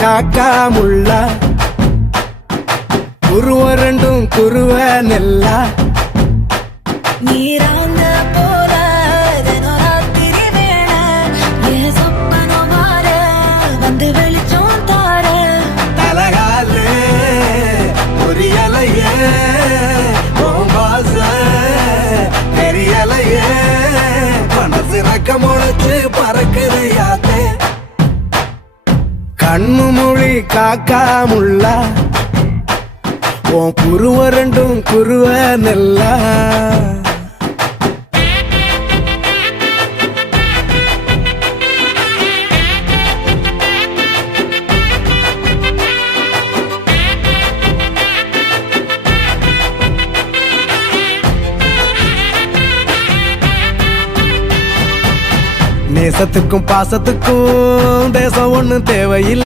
காக்கா முள்ளா குருவ ரெண்டும் குருவ நெல்லா நீராங்க போல தினராத்திரி வேள என் சொப்பனம் மாற வந்து வெளிச்சம் தார தலகாலே பொரியலையே பாச தெரியலையே மனசு ரக்க முளைச்சு பறக்குதையாத்தே கண்ணு மொழி காக்கா முள்ளா உன் குருவ ரெண்டும் குருவ நெல்லா நேசத்துக்கும் பாசத்துக்கும் தேசம் ஒண்ணு தேவையில்லை.